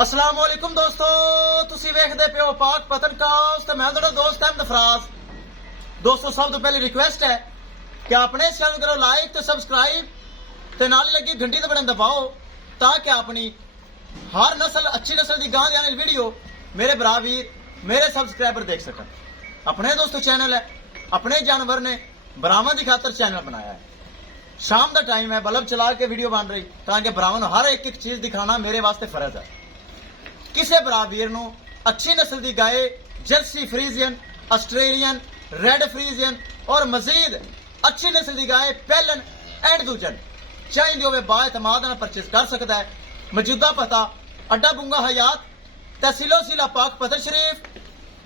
अस्सलाम वालेकुम दोस्तों, तुसी वेखदे पे हो पाक पतनकास्ट ते मैं तुहाडा दोस्त अहमद फराज। दोस्तों सब तो पहले रिक्वेस्ट है कि अपने इस चैनल करो लाइक ते सब्सक्राइब ते नाल लगी घंटी दे बटन दबाओ ताकि अपनी हर नस्ल अच्छी नस्ल की गां आने वीडियो मेरे भरा वीर मेरे सब्सक्राइबर देख सकन। अपने दोस्तों चैनल है, अपने जानवर ने बरामद की खातर चैनल बनाया है। शाम का टाइम है, बल्ब चला के वीडियो बन रही ताकि बरामद हर एक चीज दिखाना मेरे वास्ते फर्ज है। किसी भरा वीर नूं अच्छी नस्ल की गाय Jersey Friesian, Australian, red Friesian और मजीद अच्छी नस्ल की गाय पहलन एंड दूजन चाहिए हो बाएतमाद परचेज कर सकता है। मौजूदा पता अड्डा बुंगा हयात, तहसीलो जिला पाक पतन शरीफ।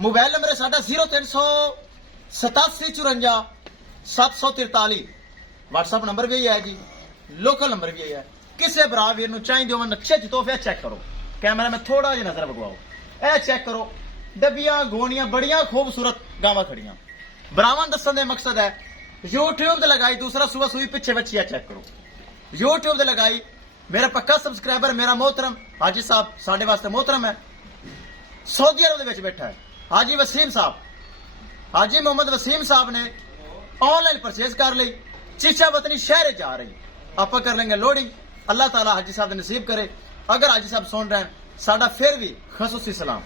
मोबाइल नंबर है साडा 0387 743। व्हाट्सएप नंबर भी है जी, लोकल नंबर भी है। किसी भरा वीर नूं चाहिए हो अच्छे तोहफे चेक करो, कैमरा में थोड़ा जी नजर बगवाओ, ए चेक करो। डबियां गोनियां बड़िया खूबसूरत गावां खड़ियां। बरावन दसन दे मकसद है यूट्यूब ते लगाई, दूसरा सुबह सुई पिछे बच्ची है चेक करो। यूट्यूब ते लगाई मेरा पक्का सब्सक्राइबर मेरा मोहतरम हाजी साहब साडे वास्ते मोहतरम है, सऊदी अरब दे विच बैठा है। हाजी वसीम साहब, हाजी मोहम्मद वसीम साहब ने ऑनलाइन परचेज कर ली, चीचा वतनी शहर जा रही। आप कर लेंगे लोडिंग, अल्लाह ताला हाजी साहब ने नसीब करे। अगर हाजी साहब सुन रहे हैं साडा फिर भी खसूसी सलाम,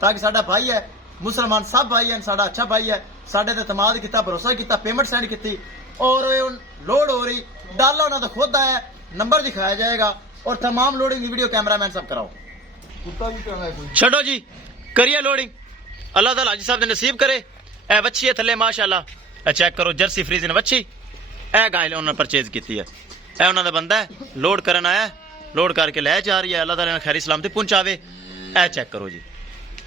ताकि साडा भाई है, मुसलमान सब भाई हैं, साडा अच्छा भाई है, साडे ते तमाद किया, भरोसा किया, पेमेंट सेंड की और लोड हो रही। डाला उन्होंने खुद आया, नंबर दिखाया जाएगा और तमाम लोडिंग की वीडियो कैमरामैन सब कराओ। छो जी करिए लोडिंग, अल्लाह ताला हाजी साहब ने नसीब करे। ए बच्ची है थले माशाल्लाह, ए चेक करो जर्सी फ्रीजन बच्ची। ए गाय उन्होंने परचेज की है, ए उन्होंने बंदा है लोड करन आया, लोड करके लै जा रही है। अल्लाह ताला ने खैरी सलामती पहुंचावे। ए चेक करो जी,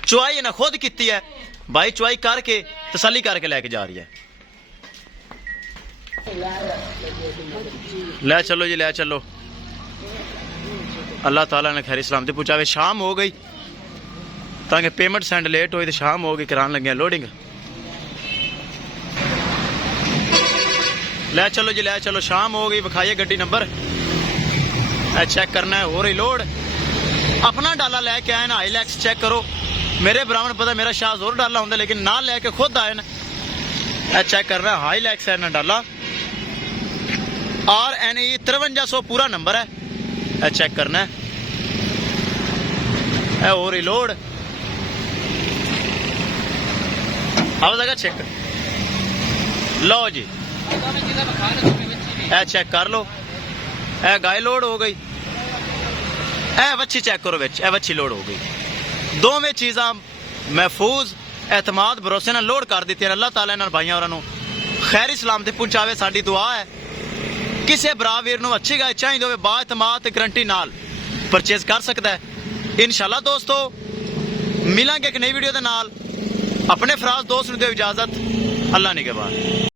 चुआई इन्हें खुद की है भाई, चुआई करके तसली करके लैके जा रही है। ले चलो जी, ले चलो, अल्लाह ताला ने खैरी सलामती पहुंचावे। शाम हो गई ताकि पेमेंट सेंड लेट हुई तो शाम हो गई, करान लगे लोडिंग। ले चलो जी, ले चलो, शाम हो गई। विखाइए गड्डी नंबर, चेक करना है हो रही लोड। अपना डाला लेके आए ना, हाईलैक्स चेक करो। मेरे ब्राह्मण पता मेरा शाह जोर डाला होंगे, लेकिन ना लेके खुद आए ना। चेक करना है हाईलैक्स है ना डाला, RNE 5300 पूरा नंबर है। चेक करना है हो रही लोड। अब लगा चेक लो जी, चेक कर लो। ए गाय लोड हो गई, ए बच्ची चेक करो बिच, ए बच्ची लोड हो गई। दोवें चीज़ां महफूज एतमाद भरोसे नाल लोड कर दी। अल्लाह ताला इन्हां भाइयां होरां नूं खैरी सलामती पहुंचावे। साडी दुआ है किसी भरा वीर नूं अच्छी गाय चाहिए होवे बा एतमाद ते गारंटी नाल परचेज कर सकता है। इंशाल्लाह दोस्तों मिलांगे एक नई वीडियो दे नाल। अपने फराज दोस्त नूं दिओ इजाजत, अल्लाह निगहबान।